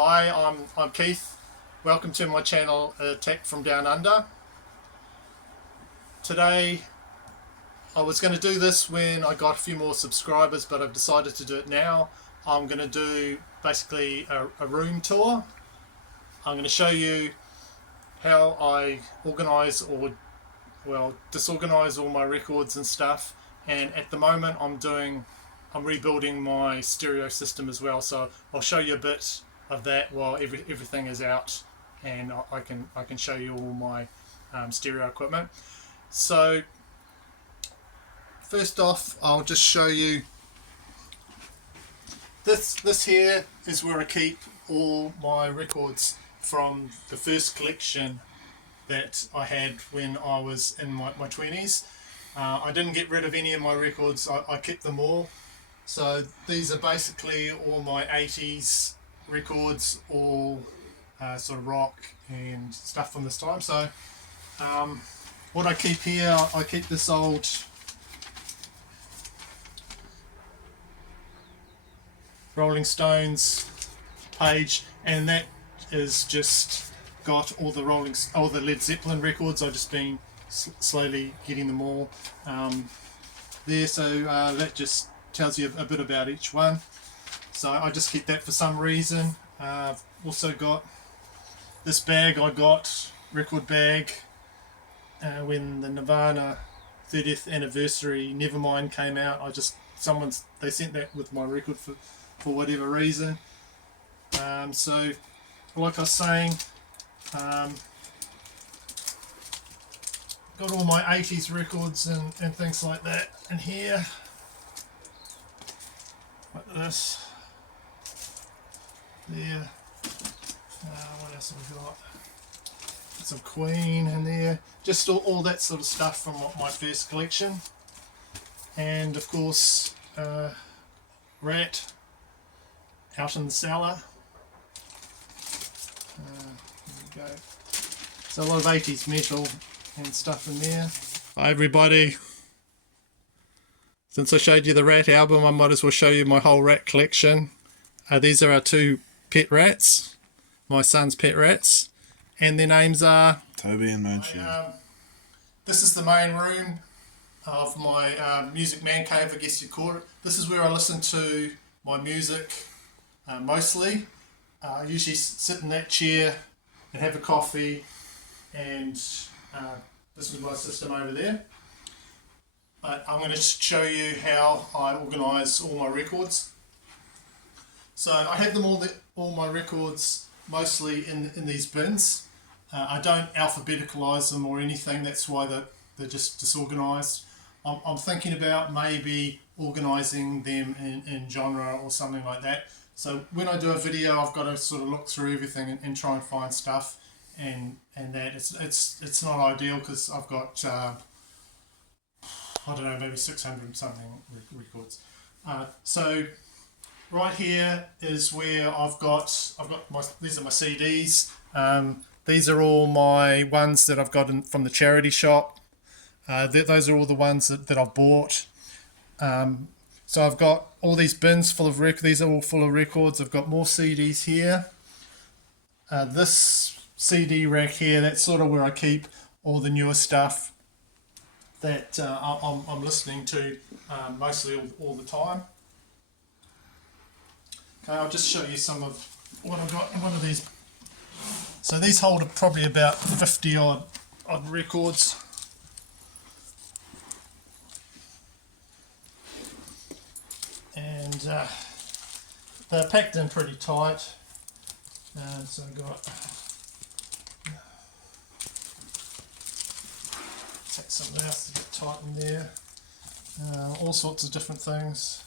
Hi, I'm Keith. Welcome to my channel, Tech from Down Under. Today, I was going to do this when I got a few more subscribers, but I've decided to do it now. I'm going to do basically a room tour. I'm going to show you how I organise or disorganise all my records and stuff. And at the moment, I'm rebuilding my stereo system as well. So I'll show you a bit of that while everything is out, and I can show you all my stereo equipment. So first off, I'll just show you this here is where I keep all my records from the first collection that I had when I was in my 20s. I didn't get rid of any of my records. I kept them all. So these are basically all my 80s records, all sort of rock and stuff from this time. So what I keep here, I keep this old Rolling Stones page, and that is just got all the Led Zeppelin records. I've just been slowly getting them all there. So that just tells you a bit about each one. So I just keep that for some reason. I've also got this bag I got, record bag, when the Nirvana 30th anniversary Nevermind came out. They sent that with my record for whatever reason. So like I was saying, got all my 80s records and things like that in here, like this. There. What else have we got? Some Queen in there. Just all that sort of stuff from my first collection. And of course, Ratt out in the cellar. There we go. So a lot of 80s metal and stuff in there. Hi everybody. Since I showed you the Ratt album, I might as well show you my whole Ratt collection. These are our two pet rats, my son's pet rats, and their names are Toby and Mancaves. This is the main room of my music man cave, I guess you'd call it. This is where I listen to my music mostly. I usually sit in that chair and have a coffee and this is my system over there. But I'm going to show you how I organise all my records. So I have all my records mostly in these bins. I don't alphabeticalise them or anything. That's why they're just disorganised. I'm thinking about maybe organising them in genre or something like that. So when I do a video, I've got to sort of look through everything and try and find stuff, and that it's not ideal because I've got I don't know, maybe 600 something records. So right here is where I've got these are my CDs. These are all my ones that I've got from the charity shop. Those are all the ones that I've bought. So I've got all these bins full of records. These are all full of records. I've got more CDs here. This CD rack here, that's sort of where I keep all the newer stuff that I'm listening to mostly all the time. Okay, I'll just show you some of what I've got in one of these. So these hold probably about 50 odd records. And they're packed in pretty tight. So I've got, take some of this to get tight in there. All sorts of different things.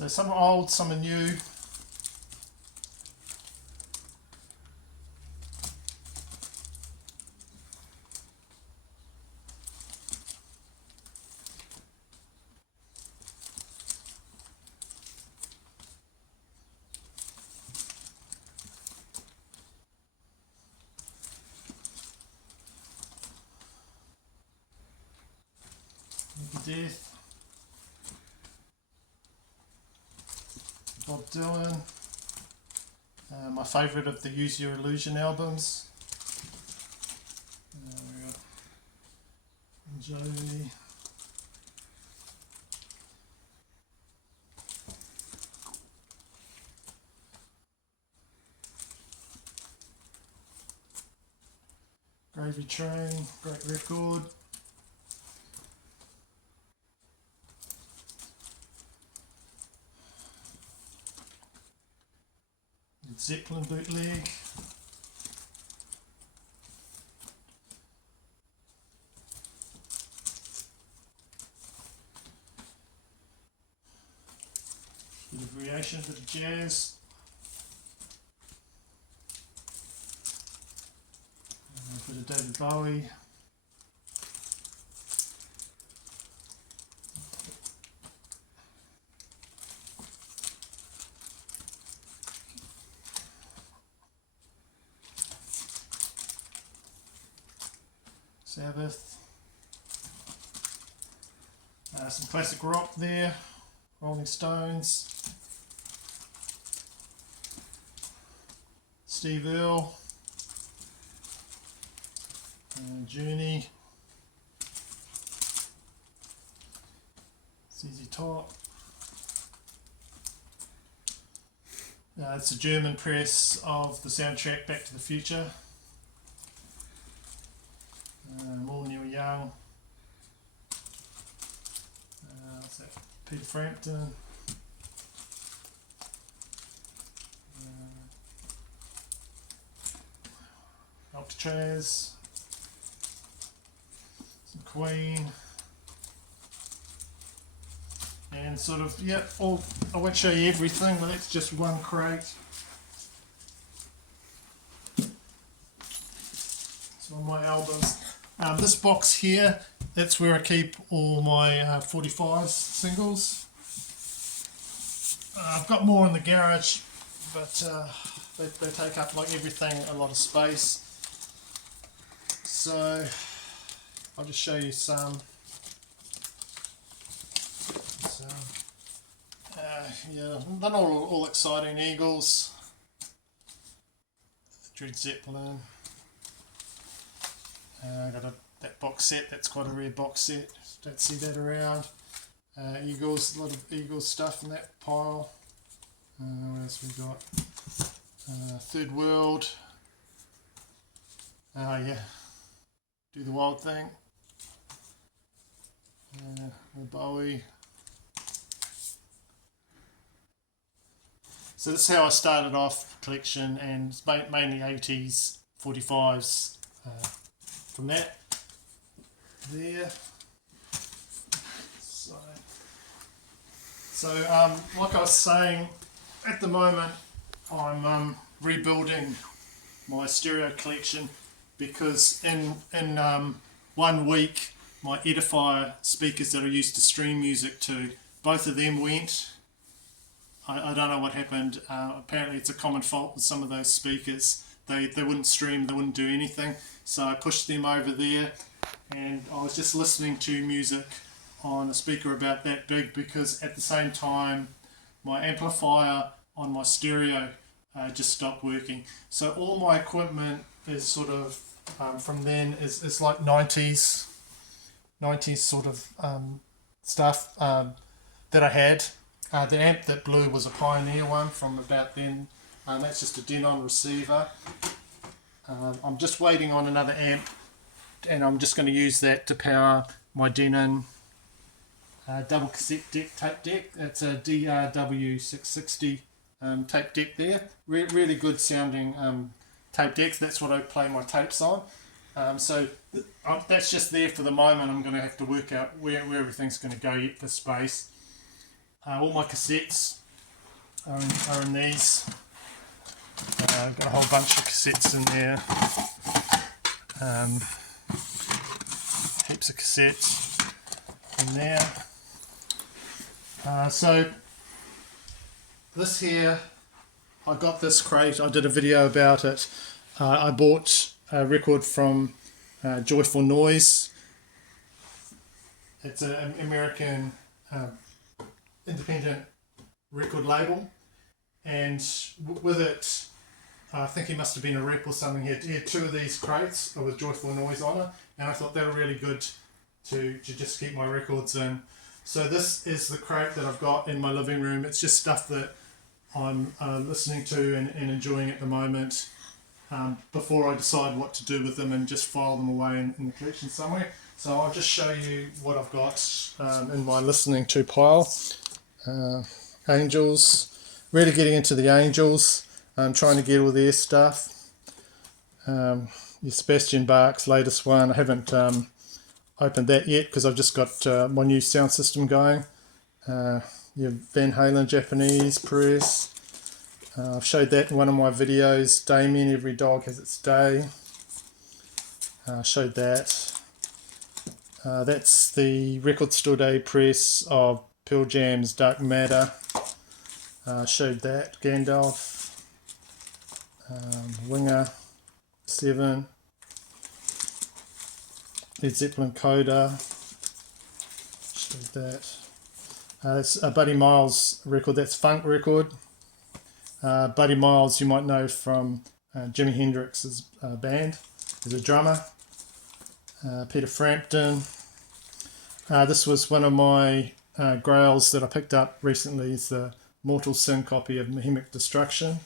So some are old, some are new. Death, Bob Dylan, my favourite of the Use Your Illusion albums. We got Joey. Gravy Train, great record. Zeppelin bootleg. Bit of variation, bit of jazz. A bit of David Bowie. Sabbath. Some classic rock there. Rolling Stones. Steve Earle. Journey. ZZ Top. It's a German press of the soundtrack Back to the Future. More Neil Young. What's that? Peter Frampton. Alcatraz. Some Queen. And sort of, yeah, all, I won't show you everything, but that's just one crate. So all my albums. This box here, that's where I keep all my 45s singles. I've got more in the garage, but they take up, like everything, a lot of space. So I'll just show you some. So, yeah, they're not all exciting. Eagles, Dread Zeppelin. I got that box set. That's quite a rare box set. Don't see that around. Eagles, a lot of Eagles stuff in that pile. What else we got? Third World. Yeah, Do the Wild Thing. Bowie. So this is how I started off the collection, and it's mainly 80s 45s. From that there. So like I was saying, at the moment I'm rebuilding my stereo collection, because in 1 week my Edifier speakers that I used to stream music to, both of them went. I don't know what happened. Apparently it's a common fault with some of those speakers. They wouldn't stream, they wouldn't do anything. So I pushed them over there, and I was just listening to music on a speaker about that big, because at the same time my amplifier on my stereo just stopped working. So all my equipment is sort of from then is like 90s sort of stuff that I had. The amp that blew was a Pioneer one from about then. That's just a Denon receiver. I'm just waiting on another amp, and I'm just going to use that to power my Denon double cassette deck, tape deck. It's a DRW660 tape deck there. Really good sounding tape decks. That's what I play my tapes on. So that's just there for the moment. I'm going to have to work out where everything's going to go yet for space. All my cassettes are in these. I've got a whole bunch of cassettes in there. Heaps of cassettes in there. So this here, I got this crate. I did a video about it. I bought a record from Joyful Noise. It's an American independent record label, and with it, I think he must have been a rep or something. He had two of these crates with Joyful Noise on it, and I thought they were really good to just keep my records in. So this is the crate that I've got in my living room. It's just stuff that I'm listening to and enjoying at the moment, before I decide what to do with them and just file them away in the collection somewhere. So I'll just show you what I've got in my listening to pile. Angels, really getting into the Angels. I'm trying to get all their stuff. Your Sebastian Bach's latest one. I haven't opened that yet because I've just got my new sound system going. Your Van Halen Japanese press. I've showed that in one of my videos. Damien, Every Dog Has Its Day. Showed that. That's the Record Store Day press of Pearl Jam's Dark Matter. Showed that. Gandalf. Winger 7. Led Zeppelin Coda. Showed that. It's a Buddy Miles record. That's funk record. Buddy Miles you might know from Jimi Hendrix's band as a drummer. Peter Frampton. This was one of my grails that I picked up recently. It's the Mortal Sin copy of Bohemic Destruction.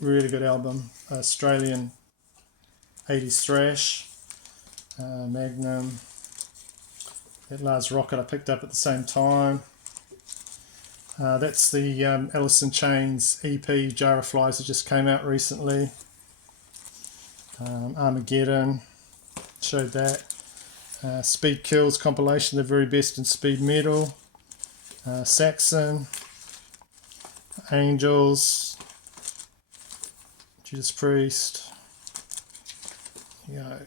Really good album. Australian 80s thrash. Magnum. That Lars Rocket I picked up at the same time. That's the Alice in Chains EP, Jar of Flies, that just came out recently. Armageddon, showed that. Speed Kills compilation, the very best in speed metal. Saxon, Angels, Judas Priest. Here you go.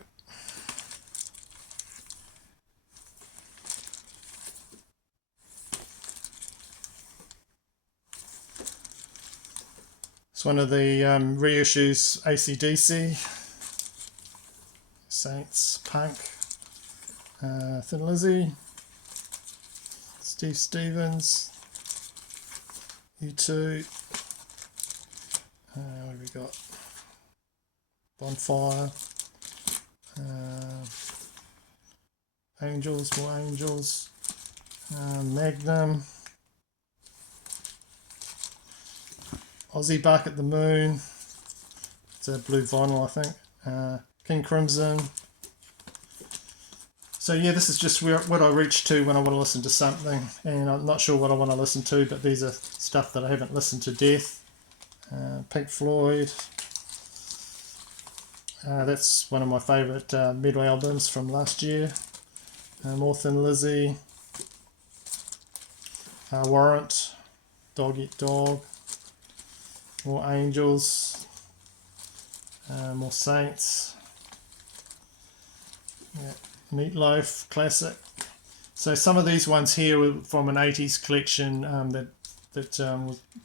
It's one of the reissues, AC/DC, Saints, Punk, Thin Lizzy, Steve Stevens, U2, what have we got? Bonfire, Angels, more Angels, Magnum, Aussie Bark at the Moon, it's a blue vinyl I think, King Crimson. So yeah, this is just what I reach to when I want to listen to something, and I'm not sure what I want to listen to, but these are stuff that I haven't listened to death. Pink Floyd, that's one of my favourite metal albums from last year. More Thin Lizzy, Warrant, Dog Eat Dog, more Angels, more Saints, yeah, Meatloaf, classic. So some of these ones here were from an 80s collection that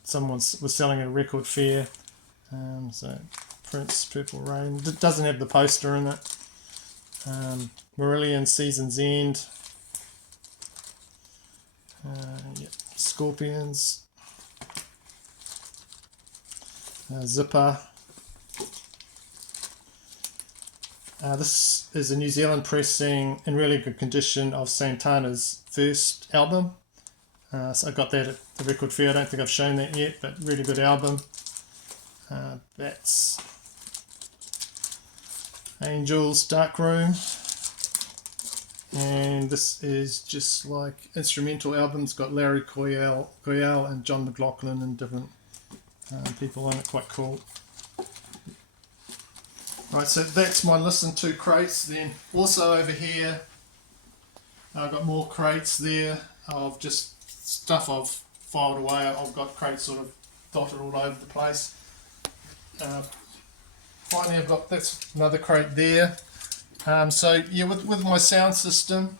someone was selling at a record fair. So Prince, Purple Rain, it doesn't have the poster in it. Marillion, Season's End, yeah, Scorpions, Zipper. This is a New Zealand pressing in really good condition of Santana's first album. So I got that at the record fair. I don't think I've shown that yet, but really good album. That's Angels, Dark Room. And this is just like instrumental albums. Got Larry Coryell and John McLaughlin and different people on it. Quite cool. Right, so that's my listen to crates. Then also over here, I've got more crates there of just stuff I've filed away. I've got crates sort of dotted all over the place. Finally, I've got that's another crate there. So yeah, with my sound system,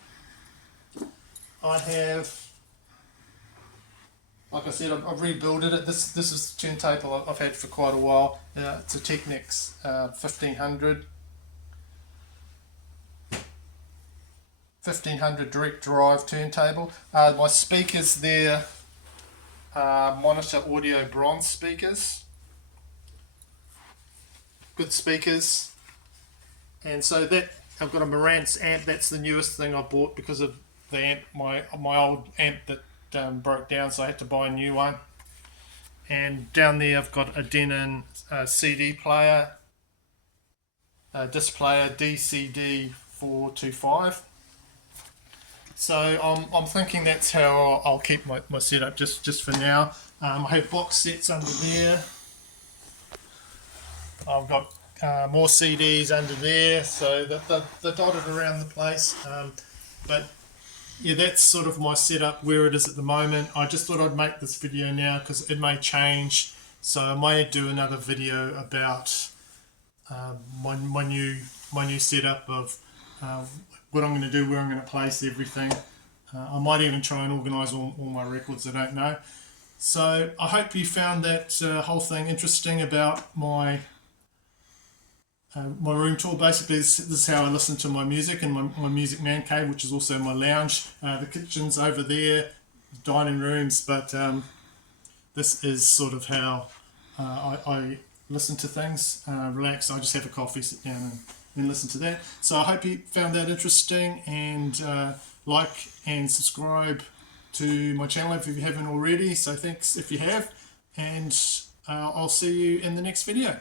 I have, like I said, I've rebuilt it. This is a turntable I've had for quite a while. It's a Technics 1500 direct drive turntable. My speakers there are Monitor Audio bronze speakers. Good speakers. And so that I've got a Marantz amp. That's the newest thing I bought because of the amp, my old amp that broke down, so I had to buy a new one. And down there I've got a Denon CD player, disc player, DCD 425. So I'm thinking that's how I'll keep my setup just for now. I have box sets under there. I've got more CDs under there, so they're dotted around the place. But yeah, that's sort of my setup where it is at the moment. I just thought I'd make this video now because it may change. So I may do another video about my new setup of what I'm going to do, where I'm going to place everything. I might even try and organise all my records, I don't know. So I hope you found that whole thing interesting about my room tour. Basically, this is how I listen to my music in my music man cave, which is also my lounge. The kitchen's over there, dining rooms, but this is sort of how I listen to things, relax. I just have a coffee, sit down and listen to that. So I hope you found that interesting, and like and subscribe to my channel if you haven't already. So thanks if you have, and I'll see you in the next video.